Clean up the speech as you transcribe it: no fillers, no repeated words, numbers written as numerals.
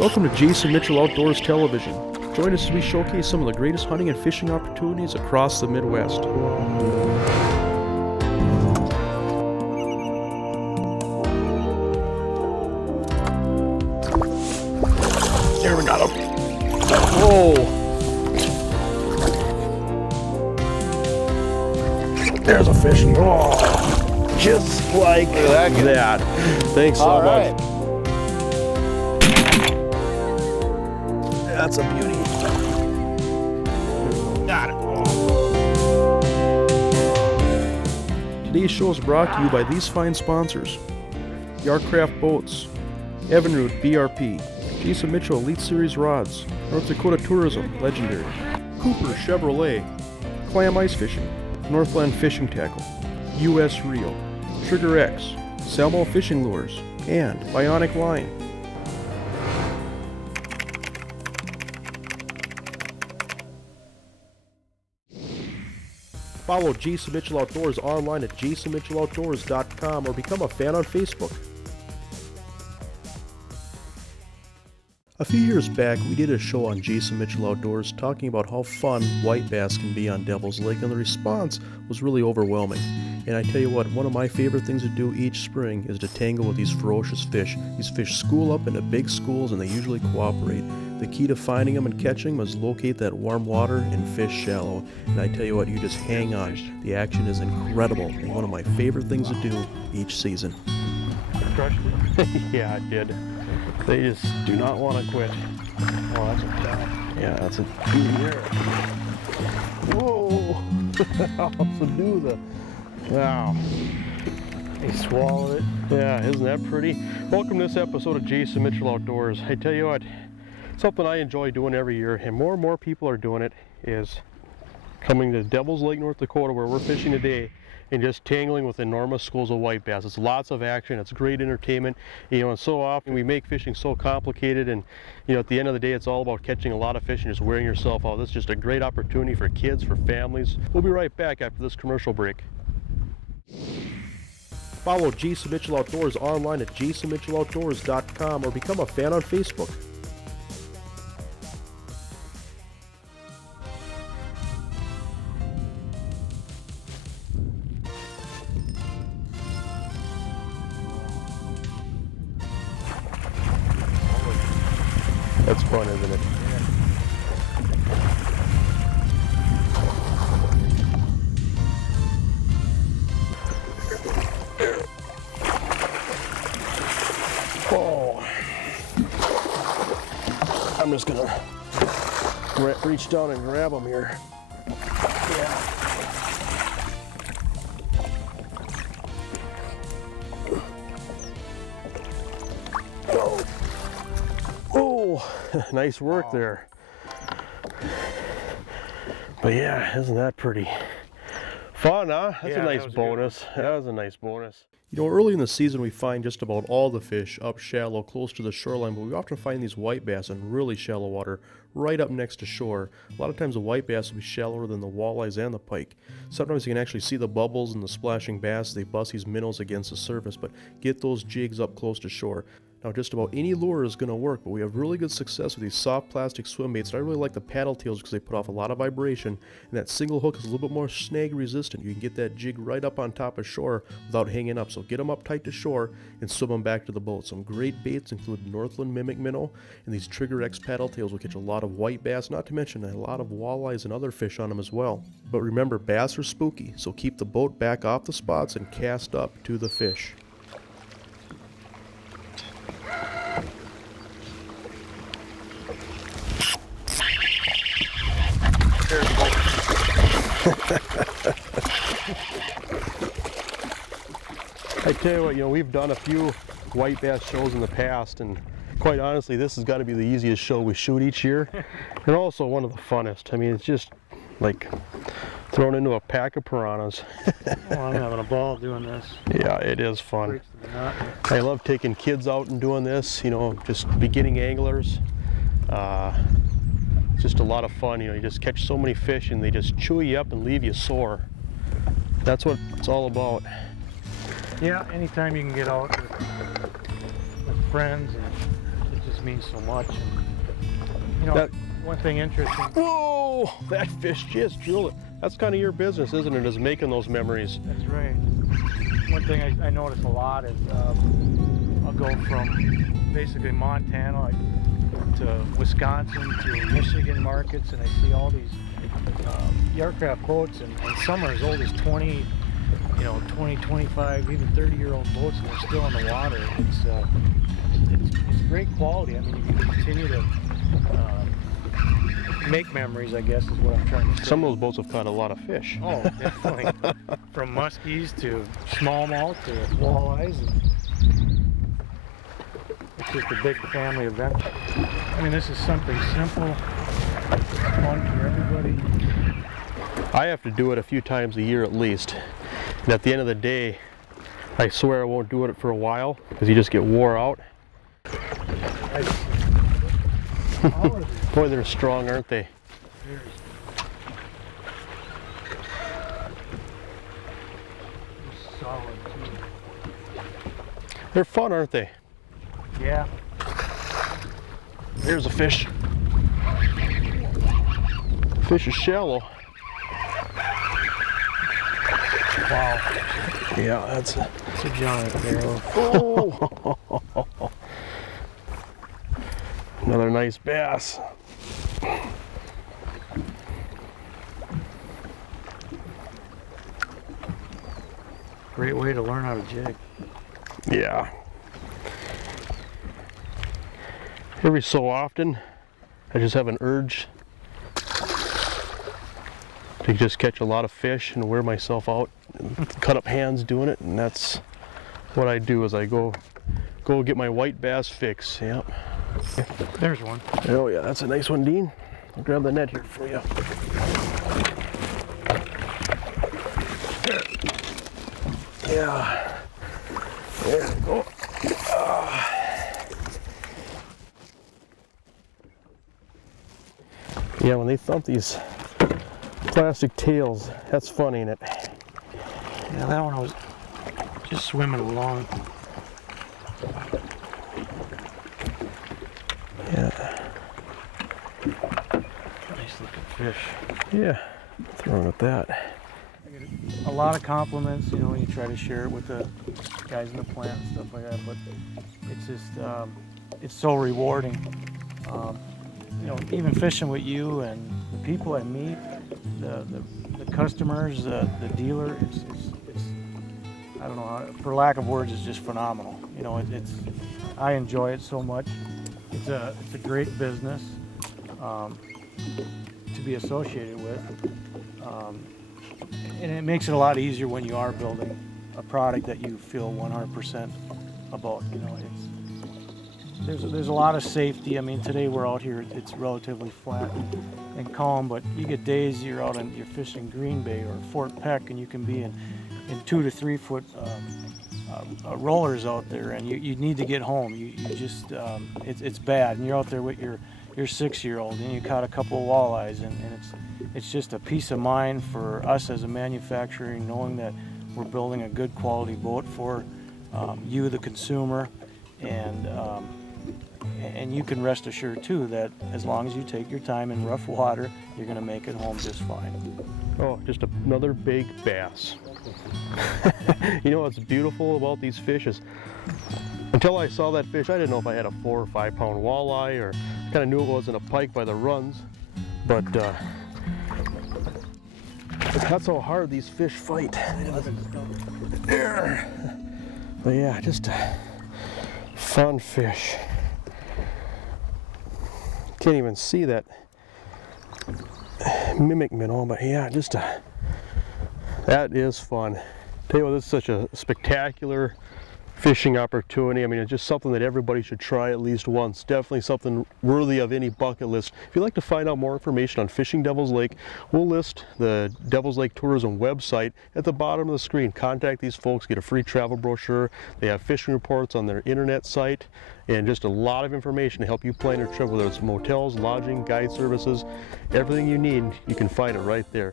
Welcome to Jason Mitchell Outdoors Television. Join us as we showcase some of the greatest hunting and fishing opportunities across the Midwest. There, we got him. Whoa! There's a fish. Oh, just like that. Thanks so much. That's a beauty. Got it. Today's show is brought to you by these fine sponsors: Yarcraft Boats, Evinrude BRP, Jason Mitchell Elite Series Rods, North Dakota Tourism Legendary, Cooper Chevrolet, Clam Ice Fishing, Northland Fishing Tackle, US Reel, Trigger X, Salmo Fishing Lures, and Bionic Line. Follow Jason Mitchell Outdoors online at jasonmitchelloutdoors.com or become a fan on Facebook. A few years back, we did a show on Jason Mitchell Outdoors talking about how fun white bass can be on Devils Lake, and the response was really overwhelming. And I tell you what, one of my favorite things to do each spring is to tangle with these ferocious fish. These fish school up into big schools and they usually cooperate. The key to finding them and catching them is locate that warm water and fish shallow. And I tell you what, you just hang on. The action is incredible and one of my favorite things to do each season. Yeah, I did. They just do not want to quit. Oh, that's a down. Yeah, that's a beauty here. Whoa! Also do the... Wow. He swallowed it. Yeah, isn't that pretty? Welcome to this episode of Jason Mitchell Outdoors. I tell you what, something I enjoy doing every year, and more people are doing it, is coming to Devils Lake, North Dakota, where we're fishing today, and just tangling with enormous schools of white bass. It's lots of action, it's great entertainment, you know, and so often we make fishing so complicated, and you know, at the end of the day, it's all about catching a lot of fish and just wearing yourself out. This is just a great opportunity for kids, for families. We'll be right back after this commercial break. Follow Jason Mitchell Outdoors online at jasonmitchelloutdoors.com or become a fan on Facebook. That's fun, isn't it? Oh. I'm just gonna reach down and grab them here. Yeah. Nice work there. But yeah, isn't that pretty? Fun, huh? That's a nice bonus. That was a nice bonus. You know, early in the season we find just about all the fish up shallow, close to the shoreline, but we often find these white bass in really shallow water, right up next to shore. A lot of times the white bass will be shallower than the walleyes and the pike. Sometimes you can actually see the bubbles and the splashing bass. They bust these minnows against the surface, but get those jigs up close to shore. Now, just about any lure is going to work, but we have really good success with these soft plastic swim baits. And I really like the paddle tails because they put off a lot of vibration, and that single hook is a little bit more snag resistant. You can get that jig right up on top of shore without hanging up. So get them up tight to shore and swim them back to the boat. Some great baits include Northland Mimic Minnow, and these Trigger X paddle tails will catch a lot of white bass, not to mention a lot of walleyes and other fish on them as well. But remember, bass are spooky, so keep the boat back off the spots and cast up to the fish. I tell you what, you know, we've done a few white bass shows in the past, and quite honestly, this has got to be the easiest show we shoot each year, and also one of the funnest. I mean, it's just like thrown into a pack of piranhas. Oh, I'm having a ball doing this. Yeah, it is fun. I love taking kids out and doing this, you know, just beginning anglers. It's just a lot of fun, you know, you just catch so many fish and they just chew you up and leave you sore. That's what it's all about. Yeah, anytime you can get out with friends, and it's just just means so much. And, you know, one thing interesting. Whoa! That fish just drilled it. That's kind of your business, isn't it? Is making those memories. That's right. One thing I notice a lot is I'll go from basically Montana to Wisconsin to Michigan markets, and I see all these aircraft boats, and some are as old as 20, 25, even 30-year-old boats, and they're still in the water. It's great quality. I mean, you can continue to make memories, I guess, is what I'm trying to say. Some of those boats have caught a lot of fish. Oh, definitely. From muskies to smallmouth to walleyes. It's just a big family event. I mean, this is something simple. It's fun for everybody. I have to do it a few times a year at least. And at the end of the day, I swear I won't do it for a while because you just get wore out. Boy, they're strong, aren't they? Solid too. They're fun, aren't they? Yeah. Here's a fish. The fish is shallow. Wow. Yeah, that's a giant barrel. Oh! Another nice bass. Great way to learn how to jig. Yeah. Every so often, I just have an urge to just catch a lot of fish and wear myself out and cut up hands doing it, and that's what I do. Is I go get my white bass fix. Yep. There's one. Oh yeah, that's a nice one, Dean. I'll grab the net here for you. Yeah. There we go. Yeah, when they thump these plastic tails, that's funny, ain't it? Yeah, that one I was just swimming along. Yeah. Nice looking fish. Yeah, throwing at that. A lot of compliments, when you try to share it with the guys in the plant and stuff like that, but it's just, it's so rewarding. Even fishing with you and the people I meet, the customers, the dealer, it's I don't know, for lack of words, it's just phenomenal. I enjoy it so much. It's a great business to be associated with, and it makes it a lot easier when you are building a product that you feel 100% about. There's a lot of safety. I mean, today we're out here, it's relatively flat and calm, but you get days you're out and you're fishing Green Bay or Fort Peck, and you can be in 2 to 3 foot rollers out there, and you need to get home. You just it's bad, and you're out there with your 6-year-old, and you caught a couple of walleyes, and it's just a peace of mind for us as a manufacturer, knowing that we're building a good quality boat for you, the consumer, and you can rest assured too that as long as you take your time in rough water, you're going to make it home just fine. Oh, just another big bass. You know what's beautiful about these fish is, until I saw that fish, I didn't know if I had a 4 or 5 pound walleye, or kind of knew it wasn't a pike by the runs, but that's how hard these fish fight. There. But yeah, just a fun fish. Can't even see that mimic minnow, but yeah, that is fun. Tell you what, this is such a spectacular fishing opportunity. I mean, it's just something that everybody should try at least once. Definitely something worthy of any bucket list. If you'd like to find out more information on fishing Devils Lake, we'll list the Devils Lake Tourism website at the bottom of the screen. Contact these folks, get a free travel brochure. They have fishing reports on their internet site, and just a lot of information to help you plan your trip, whether it's motels, lodging, guide services, everything you need, you can find it right there.